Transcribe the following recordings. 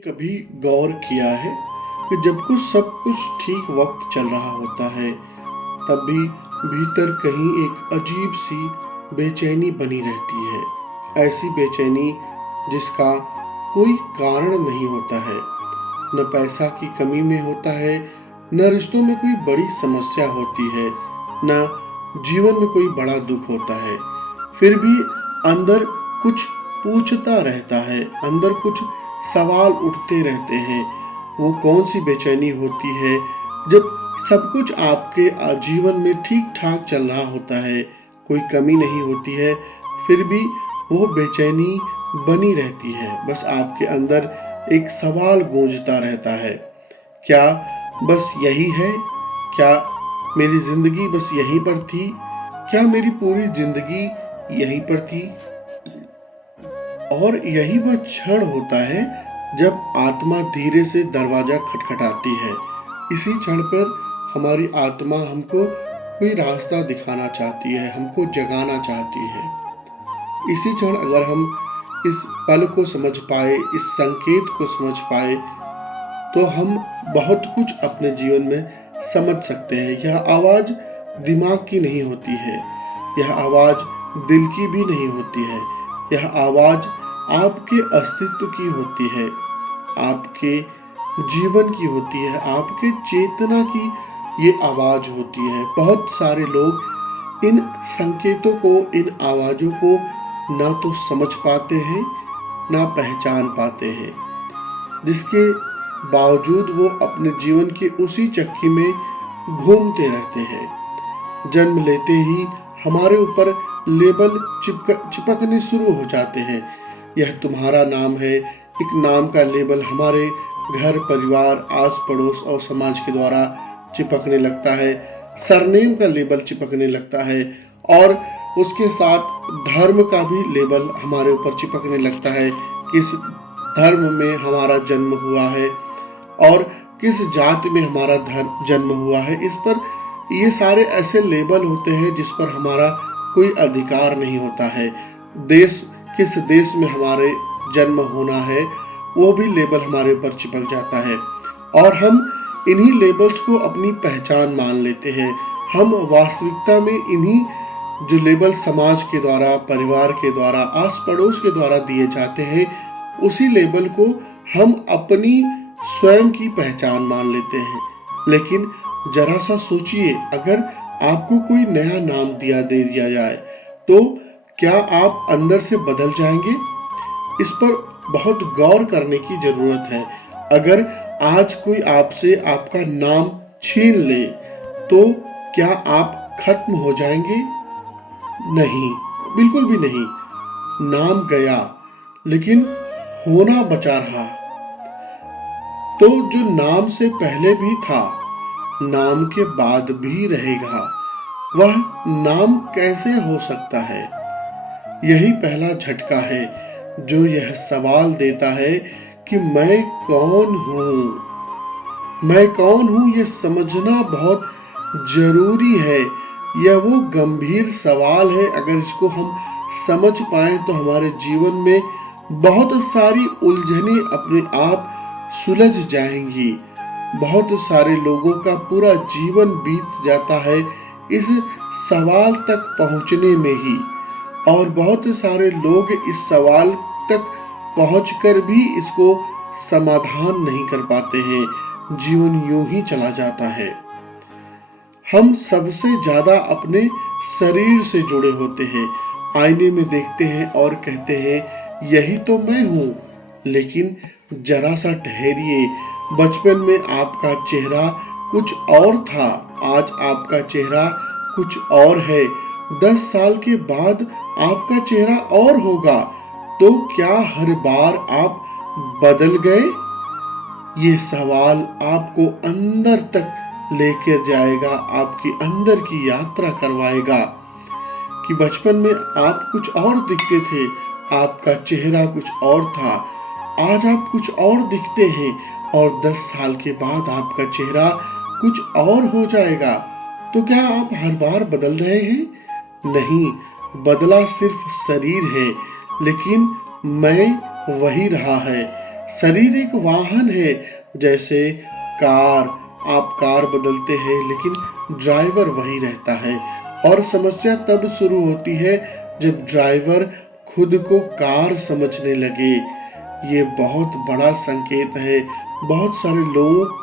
कभी गौर किया है कि जब कुछ सब कुछ ठीक वक्त चल रहा होता है, तब भी भीतर कहीं एक अजीब सी बेचैनी बनी रहती है। ऐसी बेचैनी जिसका कोई कारण नहीं होता है। न पैसा की कमी में होता है, न रिश्तों में कोई बड़ी समस्या होती है, न जीवन में कोई बड़ा दुख होता है। फिर भी अंदर कुछ पूछता रहता है, अंदर कुछ सवाल उठते रहते हैं। वो कौन सी बेचैनी होती है जब सब कुछ आपके जीवन में ठीक ठाक चल रहा होता है, कोई कमी नहीं होती है, फिर भी वो बेचैनी बनी रहती है। बस आपके अंदर एक सवाल गूंजता रहता है, क्या बस यही है? क्या मेरी जिंदगी बस यहीं पर थी? क्या मेरी पूरी जिंदगी यहीं पर थी? और यही वह क्षण होता है जब आत्मा धीरे से दरवाजा खटखटाती है। इसी क्षण पर हमारी आत्मा हमको कोई रास्ता दिखाना चाहती है, हमको जगाना चाहती है। इसी क्षण अगर हम इस पल को समझ पाए, इस संकेत को समझ पाए, तो हम बहुत कुछ अपने जीवन में समझ सकते हैं। यह आवाज दिमाग की नहीं होती है, यह आवाज दिल की भी नहीं होती है, यह आवाज आपके अस्तित्व की होती है, आपके जीवन की होती है, आपके चेतना की ये आवाज होती है। बहुत सारे लोग इन संकेतों को, इन आवाजों को ना तो समझ पाते हैं, ना पहचान पाते हैं, जिसके बावजूद वो अपने जीवन के उसी चक्की में घूमते रहते हैं। जन्म लेते ही हमारे ऊपर लेबल चिपकने शुरू हो जाते हैं। यह तुम्हारा नाम है, एक नाम का लेबल हमारे घर, परिवार, आस पड़ोस और समाज के द्वारा चिपकने लगता है। सरनेम का लेबल चिपकने लगता है और उसके साथ धर्म का भी लेबल हमारे ऊपर चिपकने लगता है। किस धर्म में हमारा जन्म हुआ है और किस जाति में हमारा जन्म हुआ है, इस पर ये सारे ऐसे लेबल होते हैं जिस पर हमारा कोई अधिकार नहीं होता है। देश, किस देश में हमारे जन्म होना है, वो भी लेबल हमारे ऊपर चिपक जाता है और हम इन्हीं लेबल्स को अपनी पहचान मान लेते हैं। हम वास्तविकता में इन्हीं जो लेबल समाज के द्वारा, परिवार के द्वारा, आस पड़ोस के द्वारा दिए जाते हैं, उसी लेबल को हम अपनी स्वयं की पहचान मान लेते हैं। लेकिन जरा सा सोचिए, अगर आपको कोई नया नाम दे दिया जाए तो क्या आप अंदर से बदल जाएंगे? इस पर बहुत गौर करने की जरूरत है। अगर आज कोई आपसे आपका नाम छीन ले तो क्या आप खत्म हो जाएंगे? नहीं, बिल्कुल भी नहीं। नाम गया लेकिन होना बचा रहा। तो जो नाम से पहले भी था, नाम के बाद भी रहेगा, वह नाम कैसे हो सकता है? यही पहला झटका है जो यह सवाल देता है कि मैं कौन हूँ। मैं कौन हूँ ये समझना बहुत जरूरी है। यह वो गंभीर सवाल है, अगर इसको हम समझ पाए तो हमारे जीवन में बहुत सारी उलझनें अपने आप सुलझ जाएंगी। बहुत सारे लोगों का पूरा जीवन बीत जाता है इस सवाल तक पहुंचने में ही, और बहुत सारे लोग इस सवाल तक पहुंचकर भी इसको समाधान नहीं कर पाते हैं। जीवन यूं ही चला जाता है। हम सबसे ज्यादा अपने शरीर से जुड़े होते हैं। आईने में देखते हैं और कहते हैं यही तो मैं हूँ। लेकिन जरा सा ठहरिए, बचपन में आपका चेहरा कुछ और था, आज आपका चेहरा कुछ और है। 10 साल के बाद आपका चेहरा और होगा, तो क्या हर बार आप बदल गए? ये सवाल आपको अंदर तक लेकर जाएगा, आपकी अंदर की यात्रा करवाएगा कि बचपन में आप कुछ और दिखते थे, आपका चेहरा कुछ और था, आज आप कुछ और दिखते हैं और 10 साल के बाद आपका चेहरा कुछ और हो जाएगा। तो क्या आप हर बार बदल रहे हैं? नहीं, बदला सिर्फ शरीर है, लेकिन मैं वही रहा है। शरीर एक वाहन है, जैसे कार, आप कार बदलते हैं लेकिन ड्राइवर वही रहता है। और समस्या तब शुरू होती है जब ड्राइवर खुद को कार समझने लगे। ये बहुत बड़ा संकेत है, बहुत सारे लोग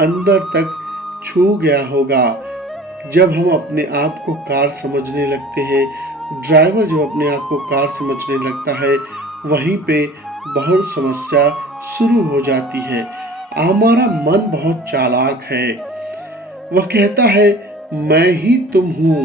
अंदर तक छू गया होगा। जब हम अपने आप को कार समझने लगते हैं, ड्राइवर जब अपने आप को कार समझने लगता है, वहीं पे बहुत समस्या शुरू हो जाती है। हमारा मन बहुत चालाक है, वह कहता है मैं ही तुम हूँ,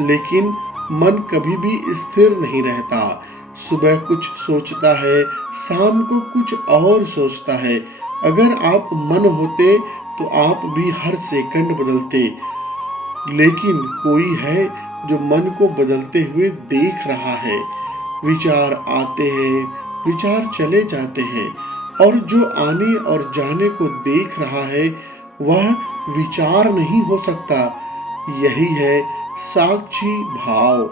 लेकिन मन कभी भी स्थिर नहीं रहता। सुबह कुछ सोचता है, शाम को कुछ और सोचता है। अगर आप मन होते तो आप भी हर सेकंड बदलते, लेकिन कोई है जो मन को बदलते हुए देख रहा है। विचार आते हैं, विचार चले जाते हैं, और जो आने और जाने को देख रहा है वह विचार नहीं हो सकता। यही है साक्षी भाव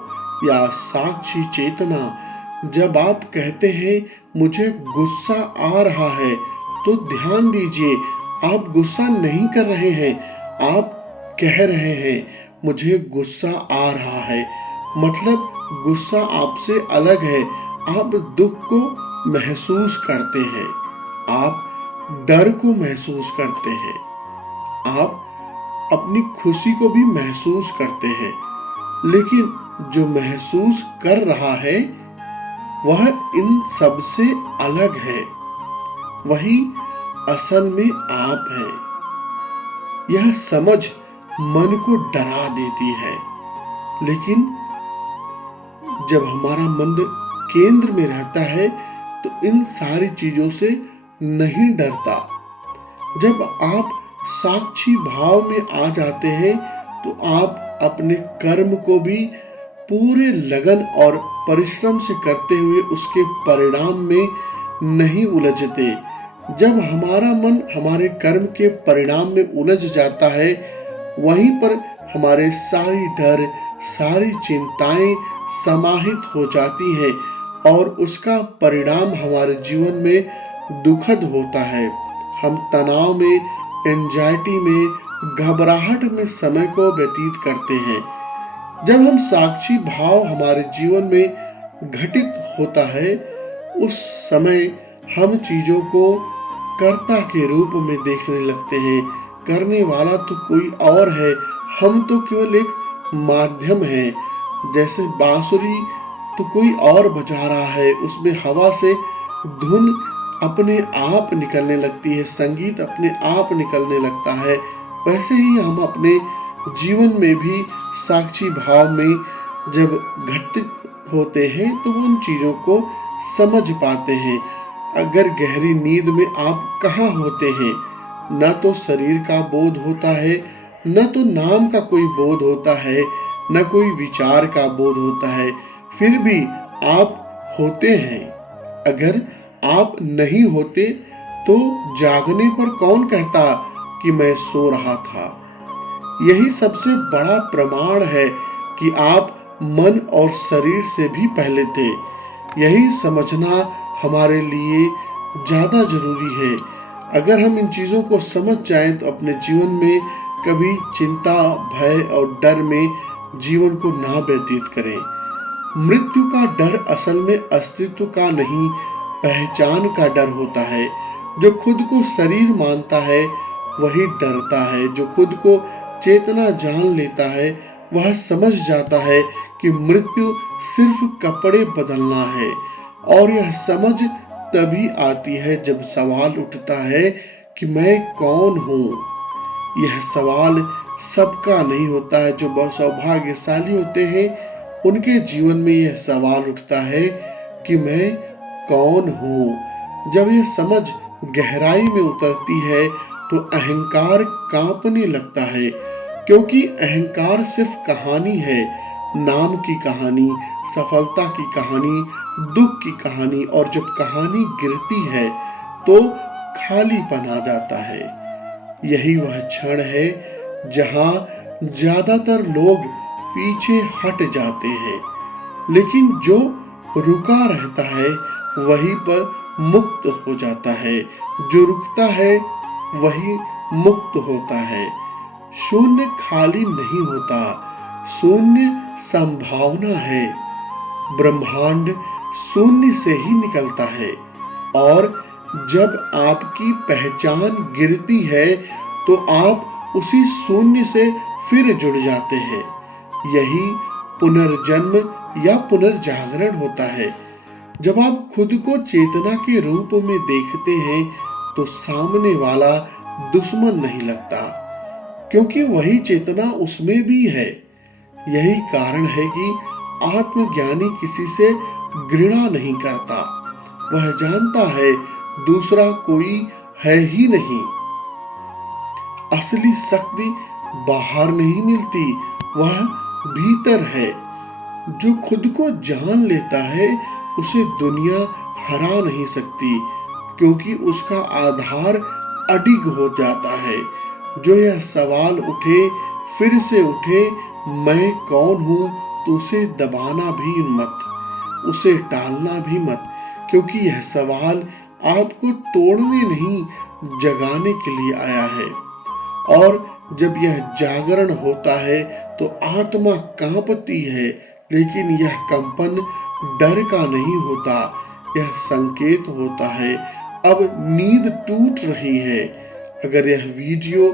या साक्षी चेतना। जब आप कहते हैं मुझे गुस्सा आ रहा है, तो ध्यान दीजिए, आप गुस्सा नहीं कर रहे हैं, आप कह रहे हैं मुझे गुस्सा आ रहा है। मतलब गुस्सा आपसे अलग है। आप दुख को महसूस करते हैं, आप डर को महसूस करते हैं, आप अपनी खुशी को भी महसूस करते हैं, लेकिन जो महसूस कर रहा है वह इन सब से अलग है। वही असल में आप हैं। यह समझ मन को डरा देती है, लेकिन जब हमारा मन केंद्र में रहता है तो इन सारी चीजों से नहीं डरता। जब आप साक्षी भाव में आ जाते हैं तो आप अपने कर्म को भी पूरे लगन और परिश्रम से करते हुए उसके परिणाम में नहीं उलझते। जब हमारा मन हमारे कर्म के परिणाम में उलझ जाता है, वहीं पर हमारे सारी डर, सारी चिंताएं समाहित हो जाती हैं और उसका परिणाम हमारे जीवन में दुखद होता है। हम तनाव में, एंजाइटी में, घबराहट में समय को व्यतीत करते हैं। जब हम साक्षी भाव हमारे जीवन में घटित होता है, उस समय हम चीजों को कर्ता के रूप में देखने लगते हैं। करने वाला तो कोई और है, हम तो केवल एक माध्यम हैं। जैसे बांसुरी तो कोई और बजा रहा है, उसमें हवा से धुन अपने आप निकलने लगती है, संगीत अपने आप निकलने लगता है। वैसे ही हम अपने जीवन में भी साक्षी भाव में जब घटित होते हैं तो उन चीजों को समझ पाते हैं। अगर गहरी नींद में आप कहाँ होते हैं, न तो शरीर का बोध होता है, न तो नाम का कोई बोध होता है, न कोई विचार का बोध होता है, फिर भी आप होते हैं। अगर आप नहीं होते तो जागने पर कौन कहता कि मैं सो रहा था। यही सबसे बड़ा प्रमाण है कि आप मन और शरीर से भी पहले थे। यही समझना हमारे लिए ज्यादा जरूरी है। अगर हम इन चीजों को समझ जाएं तो अपने जीवन में कभी चिंता, भय और डर में जीवन को ना व्यतीत करें। मृत्यु का डर असल में अस्तित्व का नहीं, पहचान का डर होता है। जो खुद को शरीर मानता है वही डरता है। जो खुद को चेतना जान लेता है वह समझ जाता है कि मृत्यु सिर्फ कपड़े बदलना है। और यह समझ तभी आती है जब सवाल उठता है कि मैं कौन हूँ। यह सवाल सबका नहीं होता है। जो बहुत सौभाग्यशाली होते हैं उनके जीवन में यह सवाल उठता है कि मैं कौन हूँ। जब यह समझ गहराई में उतरती है तो अहंकार कांपने लगता है, क्योंकि अहंकार सिर्फ कहानी है, नाम की कहानी, सफलता की कहानी, दुख की कहानी। और जब कहानी गिरती है तो खालीपन आ जाता है। यही वह क्षण है जहां ज्यादातर लोग पीछे हट जाते हैं, लेकिन जो रुका रहता है वहीं पर मुक्त हो जाता है। जो रुकता है वही मुक्त होता है। शून्य खाली नहीं होता, शून्य संभावना है। ब्रह्मांड शून्य से ही निकलता है और जब आपकी पहचान गिरती है तो आप उसी शून्य से फिर जुड़ जाते हैं। यही पुनर्जन्म या पुनर्जागरण होता है। जब आप खुद को चेतना के रूप में देखते हैं तो सामने वाला दुश्मन नहीं लगता, क्योंकि वही चेतना उसमें भी है। यही कारण है कि आत्मज्ञानी किसी से घृणा नहीं करता। वह जानता है दूसरा कोई है ही नहीं। असली शक्ति बाहर नहीं मिलती, वह भीतर है। जो खुद को जान लेता है उसे दुनिया हरा नहीं सकती, क्योंकि उसका आधार अडिग हो जाता है। जो यह सवाल उठे, फिर से उठे, मैं कौन हूं, तो उसे दबाना भी मत, उसे टालना भी मत, क्योंकि यह सवाल आपको तोड़ने नहीं, जगाने के लिए आया है। और जब यह जागरण होता है तो आत्मा कांपती है, लेकिन यह कंपन डर का नहीं होता, यह संकेत होता है अब नींद टूट रही है। अगर यह वीडियो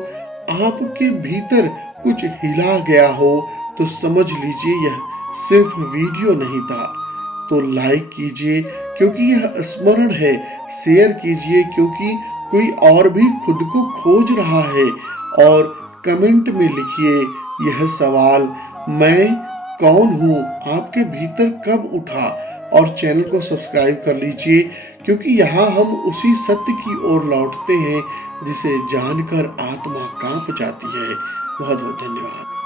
आपके भीतर कुछ हिला गया हो तो समझ लीजिए यह सिर्फ वीडियो नहीं था। तो लाइक कीजिए क्योंकि यह स्मरण है, शेयर कीजिए क्योंकि कोई और भी खुद को खोज रहा है, और कमेंट में लिखिए यह सवाल, मैं कौन हूँ, आपके भीतर कब उठा। और चैनल को सब्सक्राइब कर लीजिए, क्योंकि यहाँ हम उसी सत्य की ओर लौटते हैं जिसे जानकर आत्मा कांप जाती है। बहुत बहुत धन्यवाद।